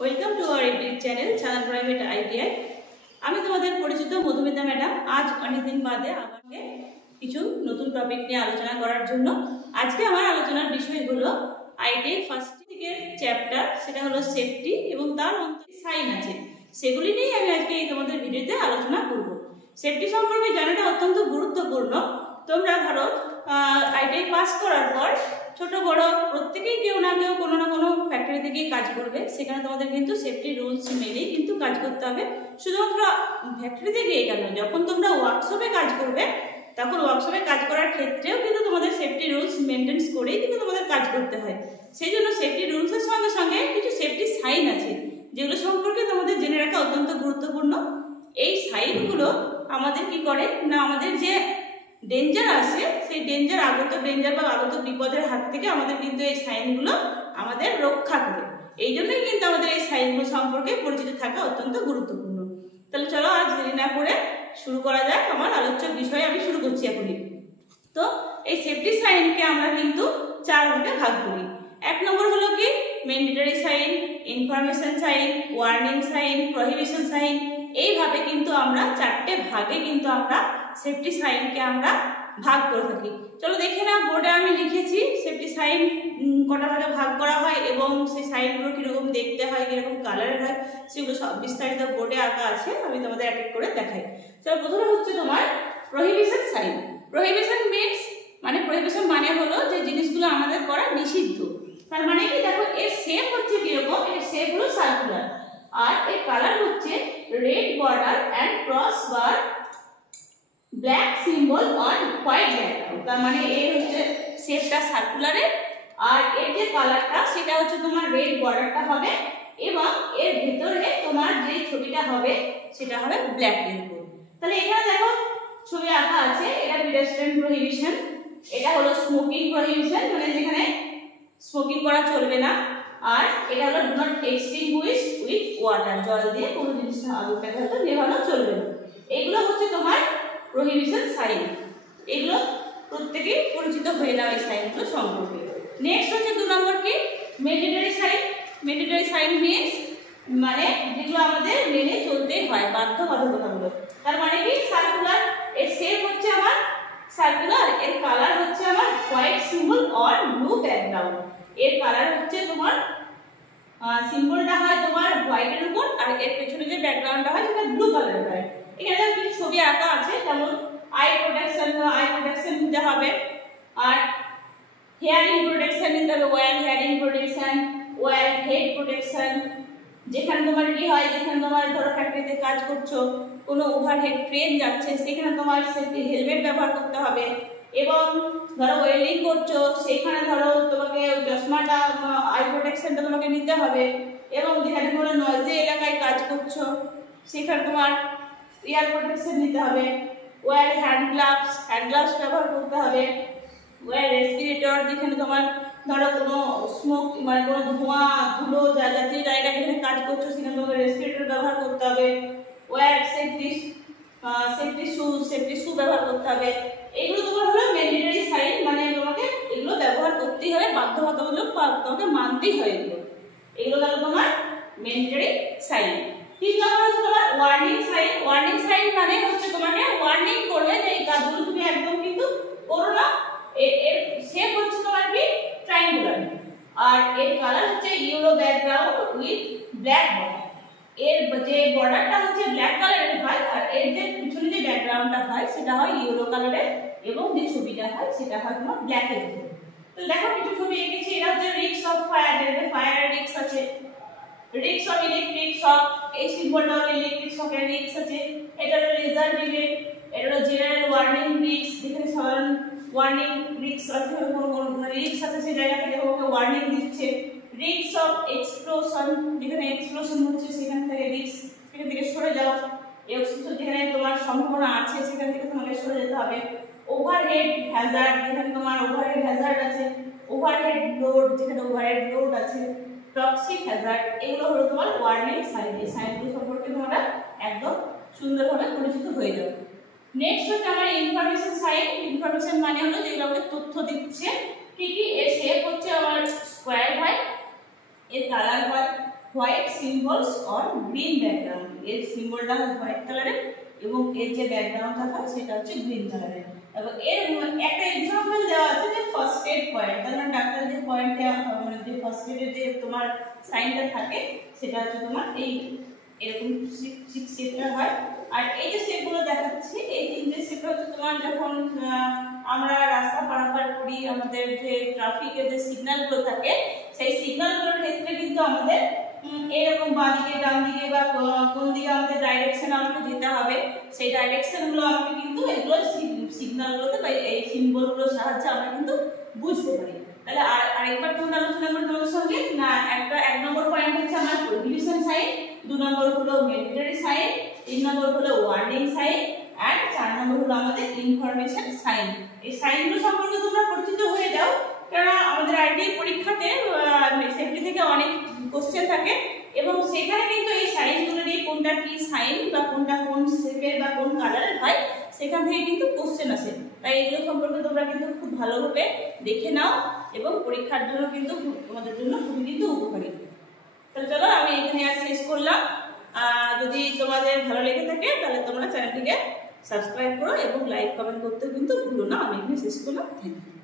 Welcome to our YouTube channel চাঁদা private ITI. আমি তোমাদের পরিচিত মধুমিতা ম্যাডাম। আজ অনেকদিন বাদে আমাকে কিছু নতুন টপিক নিয়ে আলোচনা করার জন্য আজকে আমার আলোচনার বিষয় হলো আইটিআই ফার্স্ট ইয়ারের চ্যাপ্টার, সেটা হলো সেফটি এবং তার অন্তরে সাইন আছে, সেগুলি নিয়ে আমি আজকে তোমাদের ভিডিওতে আলোচনা করব। সেফটি সম্পর্কে জানাটা অত্যন্ত গুরুত্বপূর্ণ। তোমরা ধরো আইটিআই পাস করার পর ছোট বড় প্রত্যেকেই কেউ না কেউ কোনো না কোনো ফ্যাক্টরিতে গিয়ে কাজ করবে, সেখানে তোমাদের কিন্তু সেফটি রুলস মেনেই কিন্তু কাজ করতে হবে। শুধুমাত্র ফ্যাক্টরিতে গিয়ে কেন, যখন তোমরা ওয়ার্কশপে কাজ করবে তখন ওয়ার্কশপে কাজ করার ক্ষেত্রেও কিন্তু তোমাদের সেফটি রুলস মেনটেন্স করেই কিন্তু তোমাদের কাজ করতে হয়। সেই জন্য সেফটি রুলসের সঙ্গে সঙ্গে কিছু সেফটি সাইন আছে, যেগুলো সম্পর্কে তোমাদের জেনে রাখা অত্যন্ত গুরুত্বপূর্ণ। এই সাইনগুলো আমাদের কি করে না, আমাদের যে ডেঞ্জার আসে সেই আগত ডেঞ্জার বা আগত বিপদের হাত থেকে আমাদের কিন্তু এই সাইনগুলো আমাদের রক্ষা করে। এই জন্যই কিন্তু আমাদের এই সাইনগুলো সম্পর্কে পরিচিত থাকা অত্যন্ত গুরুত্বপূর্ণ। তাহলে চলো আজ দেরি না করে শুরু করা যাক। আমার আলোচ্য বিষয়ে আমি শুরু করছি এখনই। তো এই সেফটি সাইনকে আমরা কিন্তু 4 ভাগে ভাগ করি। 1 নম্বর হলো কি mandatory sign, information sign, warning sign, prohibition sign. এইভাবে কিন্তু আমরা 4টে ভাগে কিন্তু আমরা সেফটি সাইনকে আমরা ভাগ করে থাকি। চলো দেখে না, বোর্ডে আমি লিখেছি সেফটি সাইন কটা ভাগে ভাগ করা হয় এবং সেই সাইনগুলো কিরকম দেখতে হয়, কিরকম কালারের হয়, সেগুলো সব বিস্তারিত বোর্ডে আঁকা আছে। আমি তোমাদের এক এক করে দেখাই। চলো প্রথমে হচ্ছে তোমার prohibition sign. Prohibition means prohibition মানে হলো যে জিনিসগুলো আমাদের করা নিষিদ্ধ। তার মানে কি, দেখো এর শেপ হচ্ছে কিরকম, এর শেপ হলো সার্কুলার আর এর কালার হচ্ছে red border and cross bar, black symbol on white background. তার মানে এই হচ্ছে শেপটা সার্কুলারের আর এর যে কালারটা সেটা হচ্ছে তোমার রেড বর্ডারটা হবে এবং এর ভিতরে তোমার যে ছবিটা হবে সেটা হবে ব্ল্যাক এর উপর। তাহলে এখানে দেখো ছবি আঁকা আছে, এটা পেডেস্ট্রিয়ান প্রহিবিশন, এটা হলো স্মোকিং প্রহিবিশন, মানে যেখানে স্মোকিং করা চলবে না। আর এটা হলো do not extinguish with water, জল দিয়ে কোনো জিনিসটা আগুনটাকে হয়তো নেভানো চলবে না। এগুলো হচ্ছে তোমার প্রহিবিশন সাইন। এগুলো প্রত্যেকেই পরিচিত হয়ে যাবে এই সাইনগুলো সম্পর্কে। নেক্সট হচ্ছে 2 নম্বর কি mandatory sign. Mandatory sign means মানে যেগুলো আমাদের মেনে চলতেই হয়, বাধ্যবাধকতামূলক। তার মানে কি সার্কুলার, এর শেপ হচ্ছে আমার সার্কুলার, এর কালার হচ্ছে আমার white symbol on blue background. এর কালার হচ্ছে তোমার সিম্বলটা হয় তোমার হোয়াইটের উপর আর এর পেছনে যে ব্যাকগ্রাউন্ডটা হয় সেটা ব্লু কালারের হয়। এখানে কিছু ছবি আঁকা আছে, যেমন আই প্রোটেকশন নিতে হবে আর হেয়ারিং প্রোটেকশন নিতে হবে, wear hearing protection, wear head protection. যেখানে তোমার কি হয়, যেখানে তোমার ধরো ফ্যাক্টরিতে কাজ করছো, কোনো ওভারহেড ট্রেন যাচ্ছে, সেখানে তোমার সেফটি হেলমেট ব্যবহার করতে হবে। এবং ধরো ওয়েল্ডিং করছো, সেখানে ধরো তোমাকে চশমাটা, আই প্রোটেকশনটা তোমাকে নিতে হবে। এবং যেখানে কোনো নয়েজি এলাকায় কাজ করছো সেখানে তোমার ইয়ার প্রোটেকশন নিতে হবে। ওয়্যার হ্যান্ড গ্লাভস ব্যবহার করতে হবে। ওয়্যার রেসপিরেটর, যেখানে তোমার ধরো কোনো স্মোক কোনো ধোঁয়া ধুলো জাতীয় জায়গায় যেখানে কাজ করছো সেখানে তোমাকে রেসপিরেটর ব্যবহার করতে হবে। ওয়্যার সেফটি শু ব্যবহার করতে হবে। এগুলো তোমার হলো ম্যান্ডেটরি সাইন, মানে তোমাকে এগুলো ব্যবহার করতেই হবে, বাধ্যবাধকতামূলক, তোমাকে মানতেই হয় এগুলো। এগুলো তাহলে তোমার ম্যান্ডেটরি সাইন। 3 নম্বর হচ্ছে তোমার ওয়ার্নিং সাইন। ওয়ার্নিং সাইন মানে হচ্ছে তোমাকে ওয়ার্নিং করবে যে এই কাজগুলো তুমি একদম কিন্তু করো না। এর শেপ হচ্ছে তোমার কি ট্রায়াঙ্গুলার আর এর কালার হচ্ছে yellow background with black border. এর যে বর্ডারটা হচ্ছে ব্ল্যাক কালারের হয় আর এর যে পিছনে যে ব্যাকগ্রাউন্ডটা হয় সেটা হয় ইয়েলো কালারের এবং যে ছবিটা হয় সেটা হয় তোমার ব্ল্যাকের উপর। তো দেখো কিছু ছবি এঁকেছি, এটা হচ্ছে রিস্ক অফ ফায়ার, এর ফায়ার রিস্ক আছে, রিস্ক অফ ইলেকট্রিক শক, এই সিম্বলটা হলো ইলেকট্রিক শকের রিস্ক আছে। এটা হলো রেজাল্ট ইভেন্ট, এটা হলো জেনারেল ওয়ার্নিং রিস্ক, যেখানে সাধারণ ওয়ার্নিং রিস্ক আছে, রিস্ক আছে সেই জায়গা থেকে ওকে ওয়ার্নিং দিচ্ছে। রিস্ক অফ এক্সপ্লোশন, যেখানে এক্সপ্লোশন হচ্ছে সেখান থেকে রিস্ক, সেখান থেকে সরে যাও। এক্সপ্লোশন যেখানে তোমার সম্ভাবনা আছে সেখান থেকে তোমাকে সরে যেতে হবে। ওভারহেড হ্যাজার্ড, যেখানে তোমার ওভারহেড হ্যাজার্ড আছে। ওভারহেড লোড, যেখানে ওভারহেড লোড আছে। টক্সিক হ্যাজার্ড, এগুলো হলো তোমার ওয়ার্নিং সাইন। এই সাইনগুলো সম্পর্কে তোমরা একদম সুন্দরভাবে পরিচিত হয়ে যাবে। নেক্সট হচ্ছে আমার ইনফরমেশন সাইন। ইনফরমেশন মানে হলো যেগুলো আমাকে তথ্য দিচ্ছে কি কি। এর শেপ হচ্ছে আমার স্কোয়ার হয়, এর কালার হয় white symbols or green background. এর সিম্বলটা হয় হোয়াইট কালারের এবং এর যে ব্যাকগ্রাউন্ডটা হয় সেটা হচ্ছে গ্রিন কালারের। এবং এর একটা এক্সাম্পল দেওয়া আছে যে ফার্স্ট এড পয়েন্ট, তার মানে ডাক্তার যে পয়েন্ট মানে যে ফার্স্ট এডের যে তোমার সাইনটা থাকে সেটা হচ্ছে তোমার এই এরকম ঠিক শেপটা হয়। আর এই যে শেপগুলো দেখাচ্ছি এই তিনটে শেপ হচ্ছে তোমার যখন আমরা রাস্তা পারাপার করি, আমাদের যে ট্রাফিকের যে সিগন্যালগুলো থাকে সেই সিগন্যালগুলোর ক্ষেত্রে কিন্তু আমাদের এরকম বাঁ দিকে ডান দিকে বা কোন দিকে আমাদের ডাইরেকশন আমাকে যেতে হবে সেই ডাইরেকশনগুলো আমাকে কিন্তু এগুলো সিগন্যালগুলোতে বা এই সিম্বলগুলোর সাহায্যে আমরা কিন্তু বুঝতে পারি। তাহলে আরেকবার তোমরা আলোচনা করবো তোমাদের সঙ্গে না। এক নম্বর পয়েন্ট হচ্ছে আমার প্রোহিবিশন সাইন, 2 নম্বর হলো মিলিটারি সাইন, 3 নম্বর হলো ওয়ার্নিং সাইন, আর 4 নম্বর হলো আমাদের ইনফরমেশন সাইন। এই সাইনগুলো সম্পর্কে তোমরা পরিচিত হয়ে যাও, কারণ আমাদের আইটিআই পরীক্ষাতে সেফটি থেকে অনেক কোশ্চেন থাকে এবং সেখানে কিন্তু এই সাইনগুলো নিয়ে কোনটা কি সাইন বা কোনটা কোন শেপের বা কোন কালারের হয় সেখান থেকে কিন্তু কোশ্চেন আসে। তাই এগুলো সম্পর্কে তোমরা কিন্তু খুব ভালোভাবে দেখে নাও এবং পরীক্ষার জন্য কিন্তু তোমাদের জন্য খুবই কিন্তু উপকারী। তাহলে চলো আমি এখানে আর শেষ করলাম। যদি তোমাদের ভালো লেগে থাকে তাহলে তোমরা চ্যানেলটিকে সাবস্ক্রাইব করো এবং লাইক কমেন্ট করতে কিন্তু ভুলো না। আমি এখানে শেষ করলাম। Thank you.